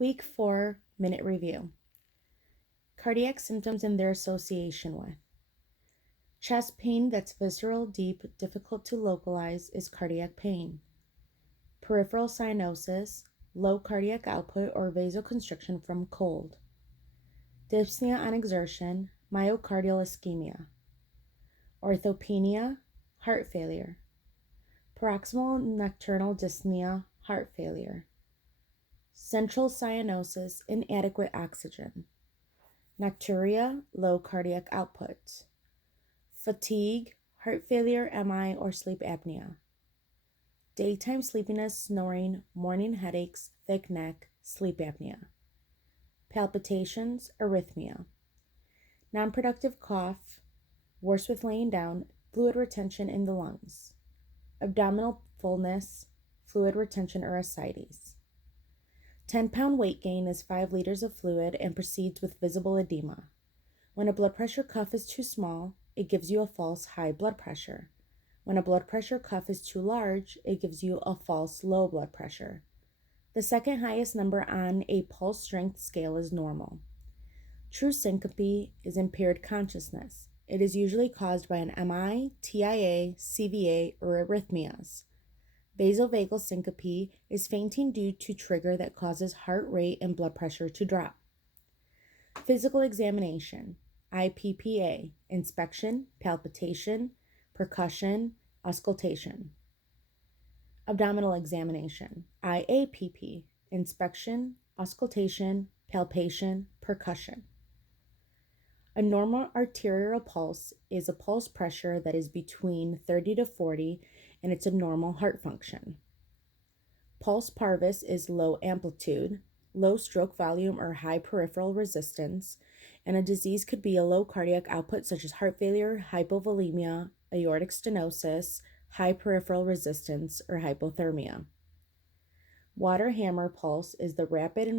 Week 4 Minute Review. Cardiac symptoms and their association with. Chest pain that's visceral, deep, difficult to localize is cardiac pain. Peripheral cyanosis, low cardiac output or vasoconstriction from cold. Dyspnea on exertion, myocardial ischemia. Orthopnea, heart failure. Paroxysmal nocturnal dyspnea, heart failure. Central cyanosis, inadequate oxygen. Nocturia, low cardiac output. Fatigue, heart failure, MI, or sleep apnea. Daytime sleepiness, snoring, morning headaches, thick neck, sleep apnea. Palpitations, arrhythmia. Non-productive cough, worse with laying down, fluid retention in the lungs. Abdominal fullness, fluid retention or ascites. 10-pound weight gain is 5 liters of fluid and proceeds with visible edema. When a blood pressure cuff is too small, it gives you a false high blood pressure. When a blood pressure cuff is too large, it gives you a false low blood pressure. The second highest number on a pulse strength scale is normal. True syncope is impaired consciousness. It is usually caused by an MI, TIA, CVA, or arrhythmias. Vasovagal syncope is fainting due to trigger that causes heart rate and blood pressure to drop. Physical examination, IPPA, inspection, palpitation, percussion, auscultation. Abdominal examination, IAPP, inspection, auscultation, palpation, percussion. A normal arterial pulse is a pulse pressure that is between 30 to 40, and it's a normal heart function. Pulse parvis is low amplitude, low stroke volume or high peripheral resistance, and a disease could be a low cardiac output such as heart failure, hypovolemia, aortic stenosis, high peripheral resistance, or hypothermia. Water hammer pulse is the rapid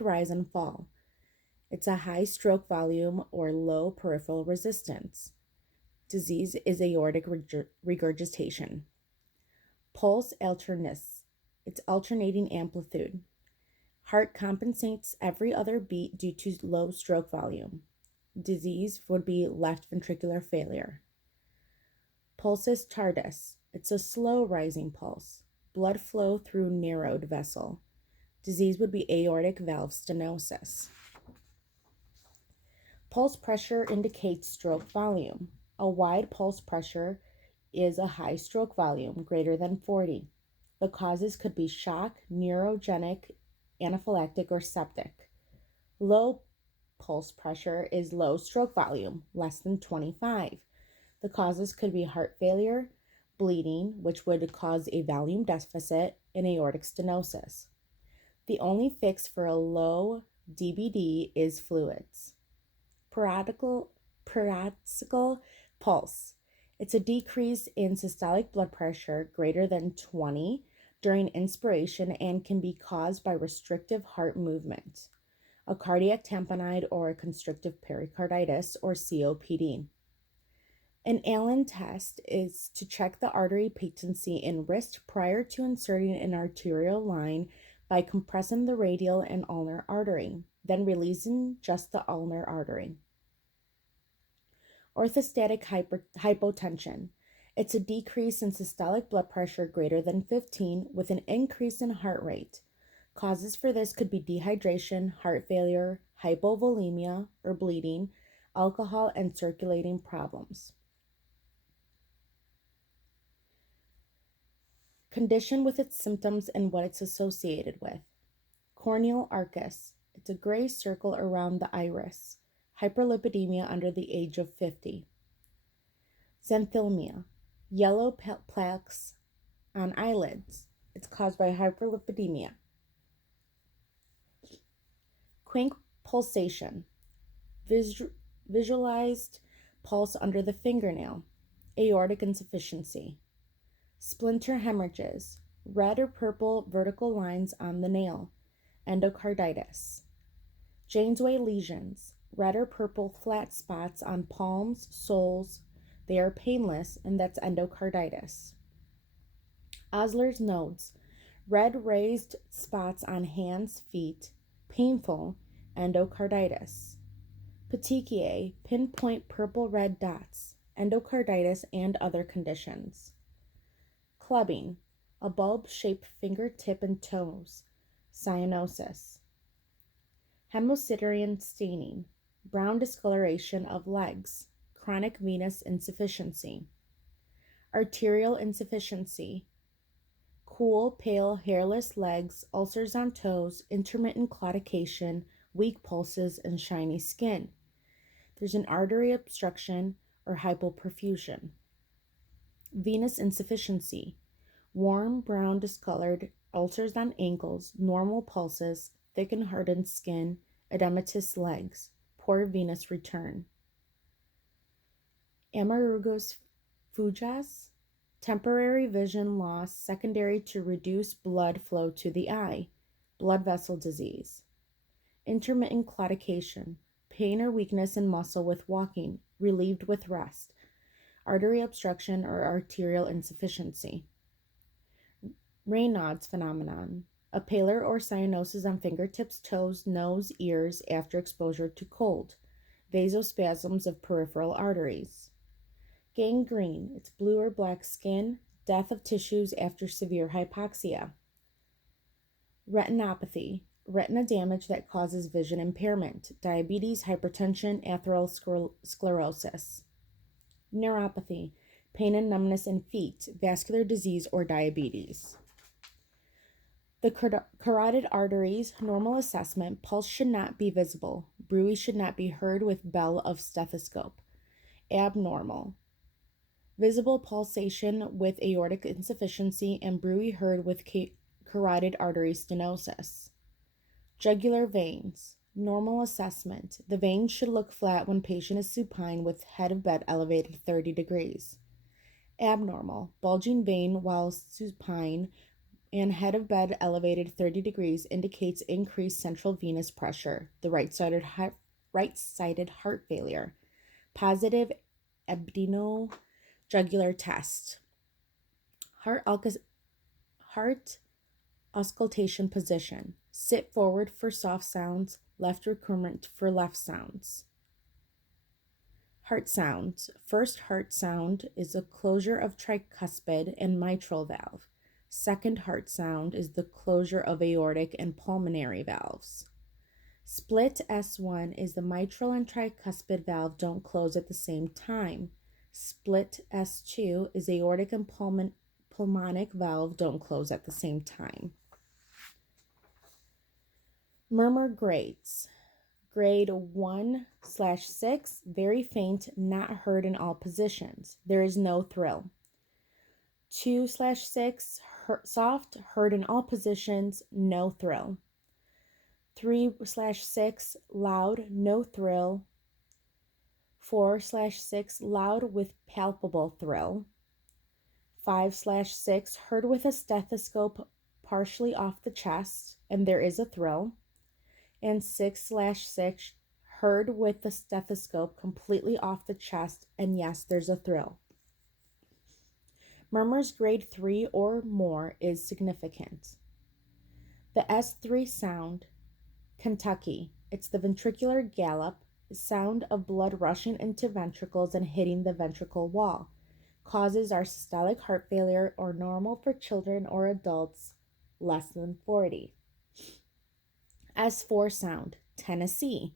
rise and fall. It's a high stroke volume or low peripheral resistance. Disease is aortic regurgitation. Pulse alternus. It's alternating amplitude. Heart compensates every other beat due to low stroke volume. Disease would be left ventricular failure. Pulsus tardus. It's a slow rising pulse. Blood flow through narrowed vessel. Disease would be aortic valve stenosis. Pulse pressure indicates stroke volume. A wide pulse pressure is a high stroke volume, greater than 40. The causes could be shock, neurogenic, anaphylactic, or septic. Low pulse pressure is low stroke volume, less than 25. The causes could be heart failure, bleeding, which would cause a volume deficit, and aortic stenosis. The only fix for a low DBD is fluids. Paroxysmal pulse. It's a decrease in systolic blood pressure greater than 20 during inspiration and can be caused by restrictive heart movement, a cardiac tamponade, or a constrictive pericarditis, or COPD. An Allen test is to check the artery patency in wrist prior to inserting an arterial line by compressing the radial and ulnar artery, then releasing just the ulnar artery. Orthostatic hypotension. It's a decrease in systolic blood pressure greater than 15 with an increase in heart rate. Causes for this could be dehydration, heart failure, hypovolemia or bleeding, alcohol, and circulating problems. Condition with its symptoms and what it's associated with. Corneal arcus. It's a gray circle around the iris. Hyperlipidemia under the age of 50. Xanthomia. Yellow plaques on eyelids. It's caused by hyperlipidemia. Quick pulsation. Visualized pulse under the fingernail. Aortic insufficiency. Splinter hemorrhages. Red or purple vertical lines on the nail. Endocarditis. Janeway lesions. Red or purple flat spots on palms, soles. They are painless, and that's endocarditis. Osler's nodes. red raised spots on hands, feet, painful, endocarditis. Petechiae, pinpoint purple-red dots, endocarditis and other conditions. Clubbing, a bulb-shaped fingertip and toes, cyanosis. Hemosiderin staining, brown discoloration of legs, chronic venous insufficiency. Arterial insufficiency, cool, pale, hairless legs, ulcers on toes, intermittent claudication, weak pulses, and shiny skin. There's an artery obstruction or hypoperfusion. Venous insufficiency, warm, brown, discolored, ulcers on ankles, normal pulses, thick and hardened skin, edematous legs, poor venous return. Amarugos fugas, temporary vision loss secondary to reduced blood flow to the eye, blood vessel disease. Intermittent claudication, pain or weakness in muscle with walking, relieved with rest, artery obstruction or arterial insufficiency. Raynaud's phenomenon, a pallor or cyanosis on fingertips, toes, nose, ears after exposure to cold, vasospasms of peripheral arteries. Gangrene, it's blue or black skin, death of tissues after severe hypoxia. Retinopathy, retina damage that causes vision impairment, diabetes, hypertension, atherosclerosis. Neuropathy, pain and numbness in feet, vascular disease or diabetes. The carotid arteries, normal assessment, pulse should not be visible. Bruit should not be heard with bell of stethoscope. Abnormal. Visible pulsation with aortic insufficiency and bruit heard with carotid artery stenosis. Jugular veins. Normal assessment. The veins should look flat when patient is supine with head of bed elevated 30 degrees. Abnormal. Bulging vein while supine and head of bed elevated 30 degrees indicates increased central venous pressure, the right-sided heart failure. Positive abdominal-jugular test. Heart auscultation position. Sit forward for soft sounds, left recurrent for left sounds. Heart sound. First heart sound is a closure of tricuspid and mitral valve. Second heart sound is the closure of aortic and pulmonary valves. Split S1 is the mitral and tricuspid valve don't close at the same time. Split S2 is aortic and pulmonic valve don't close at the same time. Murmur grades. Grade 1/6, very faint, not heard in all positions. There is no thrill. 2/6, soft, heard in all positions, no thrill. 3/6, loud, no thrill. 4/6, loud with palpable thrill. 5/6, heard with a stethoscope partially off the chest, and there is a thrill. And 6/6, heard with the stethoscope completely off the chest, and yes, there's a thrill. Murmurs grade 3 or more is significant. The S3 sound, Kentucky. It's the ventricular gallop, sound of blood rushing into ventricles and hitting the ventricle wall. Causes are systolic heart failure or normal for children or adults less than 40. S4 sound, Tennessee.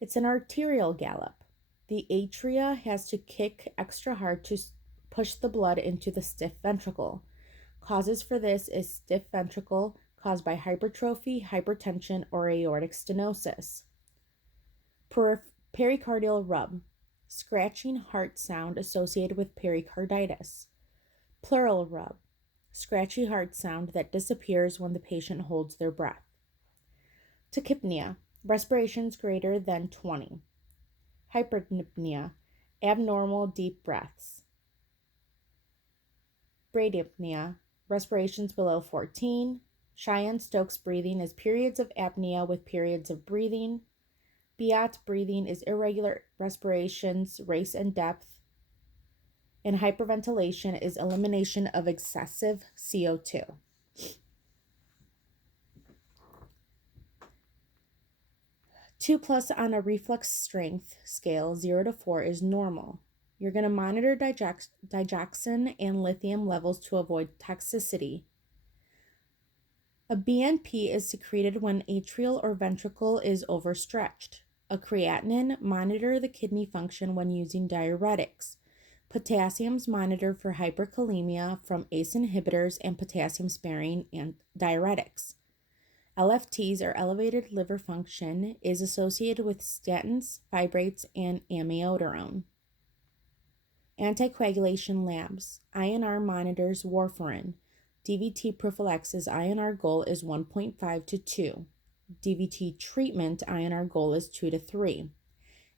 It's an arterial gallop. The atria has to kick extra hard to push the blood into the stiff ventricle. Causes for this is stiff ventricle caused by hypertrophy, hypertension, or aortic stenosis. Pericardial rub, scratching heart sound associated with pericarditis. Pleural rub, scratchy heart sound that disappears when the patient holds their breath. Tachypnea, respirations greater than 20. Hyperpnea, abnormal deep breaths. Bradyapnea, respirations below 14. Cheyenne-Stokes breathing is periods of apnea with periods of breathing. Biot breathing is irregular respirations, race and depth. And hyperventilation is elimination of excessive CO2. 2 plus on a reflex strength scale, 0 to 4, is normal. You're going to monitor digoxin and lithium levels to avoid toxicity. A BNP is secreted when atrial or ventricle is overstretched. A creatinine, monitor the kidney function when using diuretics. Potassium's monitor for hyperkalemia from ACE inhibitors and potassium-sparing and diuretics. LFTs, or elevated liver function, is associated with statins, fibrates, and amiodarone. Anticoagulation labs. INR monitors warfarin. DVT prophylaxis INR goal is 1.5 to 2. DVT treatment INR goal is 2 to 3.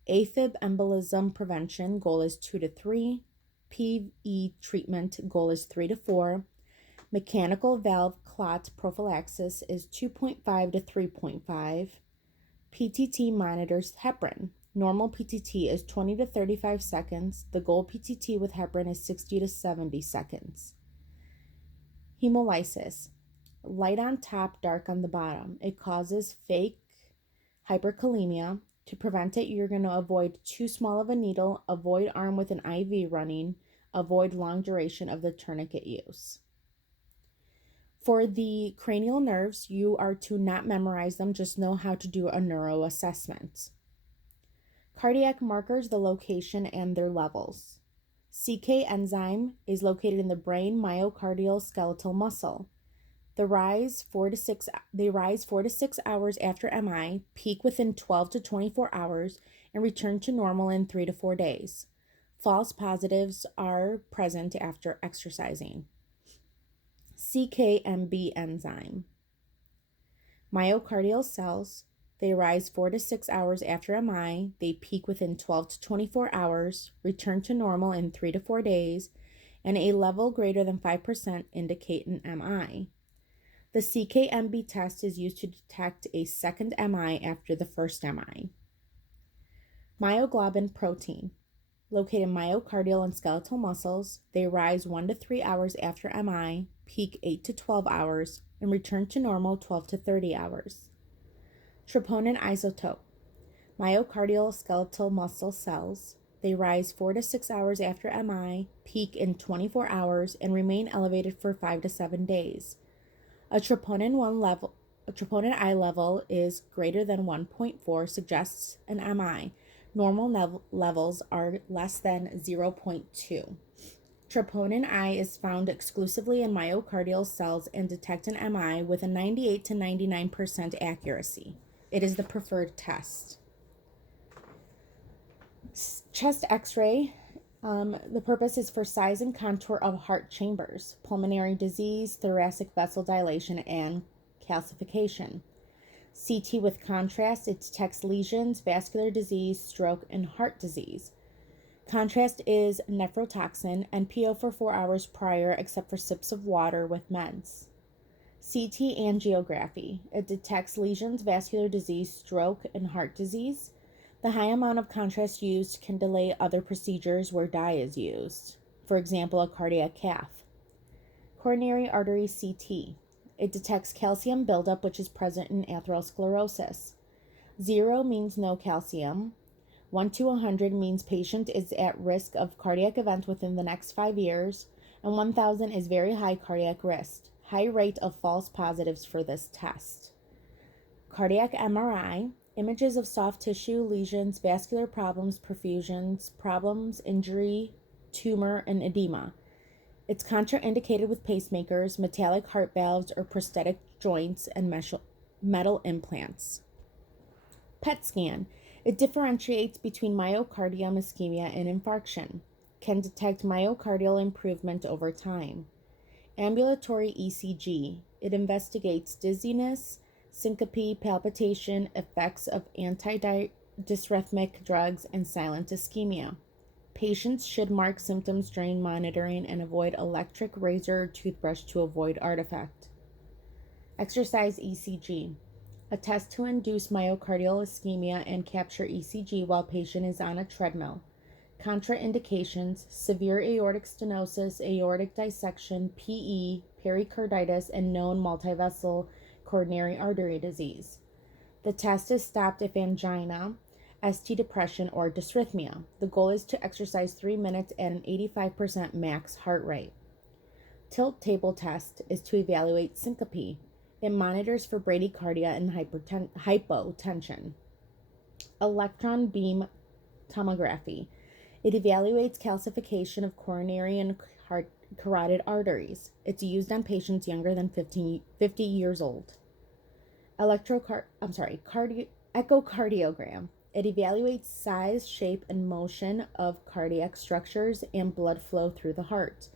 AFib embolism prevention goal is 2 to 3. PE treatment goal is 3 to 4. Mechanical valve clot prophylaxis is 2.5 to 3.5. PTT monitors heparin. Normal PTT is 20 to 35 seconds. The goal PTT with heparin is 60 to 70 seconds. Hemolysis. Light on top, dark on the bottom. It causes fake hyperkalemia. To prevent it, you're going to avoid too small of a needle, avoid arm with an IV running, avoid long duration of the tourniquet use. For the cranial nerves, you are to not memorize them, just know how to do a neuro assessment. Cardiac markers, the location and their levels. CK enzyme is located in the brain myocardial skeletal muscle. They rise 4 to 6 hours after MI, peak within 12 to 24 hours, and return to normal in 3 to 4 days. False positives are present after exercising. CKMB enzyme. Myocardial cells, they rise 4 to 6 hours after MI, they peak within 12 to 24 hours, return to normal in 3 to 4 days, and a level greater than 5% indicate an MI. The CKMB test is used to detect a second MI after the first MI. Myoglobin protein. Located in myocardial and skeletal muscles, they rise 1 to 3 hours after MI, peak 8 to 12 hours, and return to normal 12 to 30 hours. Troponin isotope. Myocardial skeletal muscle cells, they rise 4 to 6 hours after MI, peak in 24 hours, and remain elevated for 5 to 7 days. A troponin I level is greater than 1.4, suggests an MI. Normal levels are less than 0.2. Troponin I is found exclusively in myocardial cells and detect an MI with a 98 to 99% accuracy. It is the preferred test. Chest X-ray. The purpose is for size and contour of heart chambers, pulmonary disease, thoracic vessel dilation, and calcification. CT with contrast, it detects lesions, vascular disease, stroke, and heart disease. Contrast is nephrotoxin, NPO for 4 hours prior except for sips of water with meds. CT angiography, it detects lesions, vascular disease, stroke, and heart disease. The high amount of contrast used can delay other procedures where dye is used, for example, a cardiac cath. Coronary artery CT. It detects calcium buildup, which is present in atherosclerosis. 0 means no calcium. 1 to 100 means patient is at risk of cardiac event within the next 5 years, and 1,000 is very high cardiac risk. High rate of false positives for this test. Cardiac MRI. Images of soft tissue, lesions, vascular problems, perfusions, problems, injury, tumor, and edema. It's contraindicated with pacemakers, metallic heart valves, or prosthetic joints and metal implants. PET scan. It differentiates between myocardium ischemia and infarction. Can detect myocardial improvement over time. Ambulatory ECG. It investigates dizziness, syncope, palpitation, effects of antidysrhythmic drugs, and silent ischemia. Patients should mark symptoms during monitoring and avoid electric razor or toothbrush to avoid artifact. Exercise ECG. A test to induce myocardial ischemia and capture ECG while patient is on a treadmill. Contraindications: severe aortic stenosis, aortic dissection, PE, pericarditis, and known multivessel coronary artery disease. The test is stopped if angina, ST depression, or dysrhythmia. The goal is to exercise 3 minutes at an 85% max heart rate. Tilt table test is to evaluate syncope. It monitors for bradycardia and hypotension. Electron beam tomography. It evaluates calcification of coronary and carotid arteries. It's used on patients younger than 50 years old. Echocardiogram. It evaluates size, shape, and motion of cardiac structures and blood flow through the heart.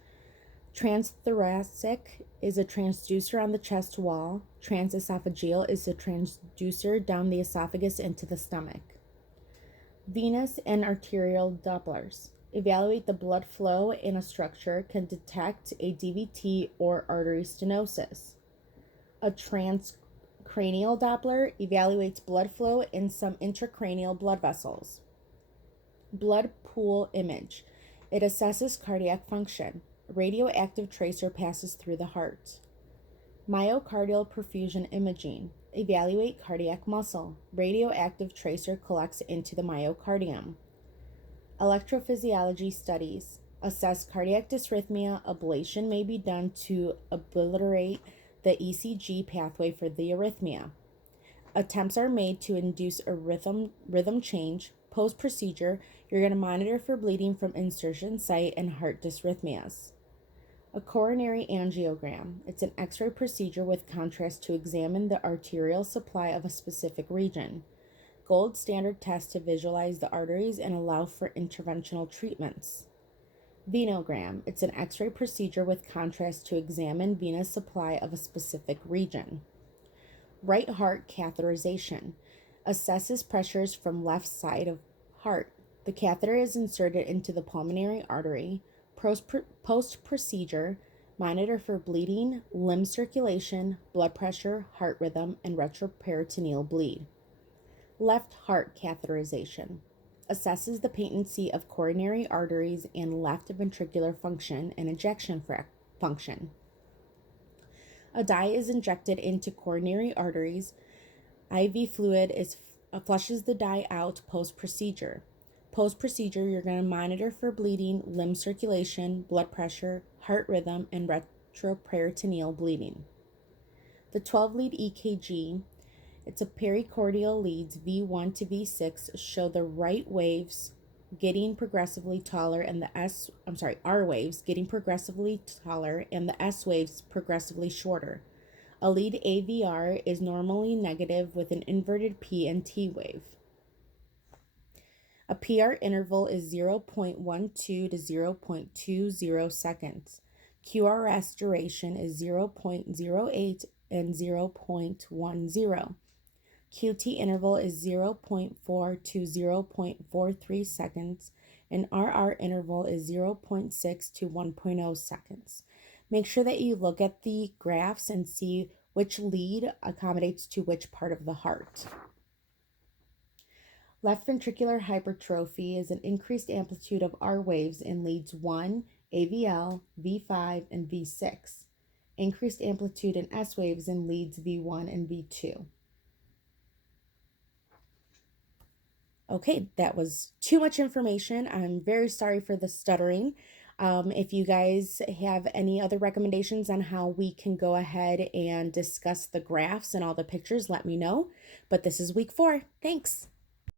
Transthoracic is a transducer on the chest wall. Transesophageal is a transducer down the esophagus into the stomach. Venous and arterial Dopplers evaluate the blood flow in a structure, can detect a DVT or artery stenosis. A transcranial Doppler evaluates blood flow in some intracranial blood vessels. Blood pool image. It assesses cardiac function. A radioactive tracer passes through the heart. Myocardial perfusion imaging. Evaluate cardiac muscle. Radioactive tracer collects into the myocardium. Electrophysiology studies. Assess cardiac dysrhythmia. Ablation may be done to obliterate the ECG pathway for the arrhythmia. Attempts are made to induce a rhythm change. Post-procedure, you're going to monitor for bleeding from insertion site and heart dysrhythmias. A coronary angiogram. It's an X-ray procedure with contrast to examine the arterial supply of a specific region. Gold standard test to visualize the arteries and allow for interventional treatments. Venogram. It's an X-ray procedure with contrast to examine venous supply of a specific region. Right heart catheterization. Assesses pressures from left side of heart. The catheter is inserted into the pulmonary artery. Post-procedure, monitor for bleeding, limb circulation, blood pressure, heart rhythm, and retroperitoneal bleed. Left heart catheterization. Assesses the patency of coronary arteries and left ventricular function and ejection function. A dye is injected into coronary arteries. IV fluid flushes the dye out post-procedure. Post-procedure, you're going to monitor for bleeding, limb circulation, blood pressure, heart rhythm, and retroperitoneal bleeding. The 12-lead EKG, it's a pericardial leads V1 to V6 show the right waves getting progressively taller and the R waves getting progressively taller and the S waves progressively shorter. A lead AVR is normally negative with an inverted P and T wave. A PR interval is 0.12 to 0.20 seconds. QRS duration is 0.08 and 0.10. QT interval is 0.4 to 0.43 seconds, and RR interval is 0.6 to 1.0 seconds. Make sure that you look at the graphs and see which lead accommodates to which part of the heart. Left ventricular hypertrophy is an increased amplitude of R waves in leads 1, AVL, V5, and V6. Increased amplitude in S waves in leads V1 and V2. Okay, that was too much information. I'm very sorry for the stuttering. If you guys have any other recommendations on how we can go ahead and discuss the graphs and all the pictures, let me know. But this is week 4. Thanks.